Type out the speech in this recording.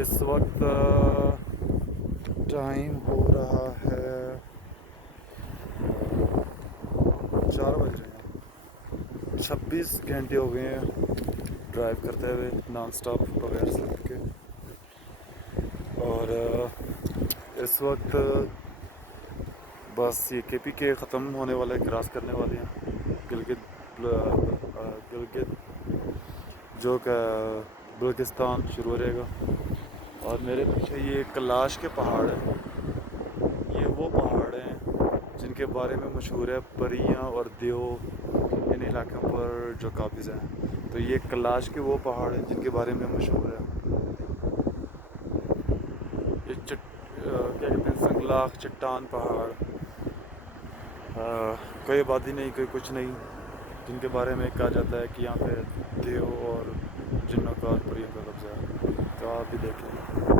اس وقت ٹائم ہو رہا ہے 4 بج رہے ہیں. 26 گھنٹے ہو گئے ہیں ڈرائیو کرتے ہوئے نان اسٹاپ بغیر سلپ کے. اور اس وقت بس یہ کے پی کے ختم ہونے والے کراس کرنے والے ہیں. گلگت جو کہ بلوچستان شروع ہو جائے گا. اور میرے پیچھے یہ کلاش کے پہاڑ ہیں. یہ وہ پہاڑ ہیں جن کے بارے میں مشہور ہے پریاں اور دیو ان علاقوں پر جو قابض ہیں. تو یہ کلاش کے وہ پہاڑ ہیں جن کے بارے میں مشہور ہے. یہ کیا کہتے ہیں سنگلاخ چٹان پہاڑ. کوئی آبادی نہیں کوئی کچھ نہیں, جن کے بارے میں کہا جاتا ہے کہ یہاں پہ دیو اور جنوں کا اور پریوں کا قبضہ ہے. تو آپ بھی دیکھیں.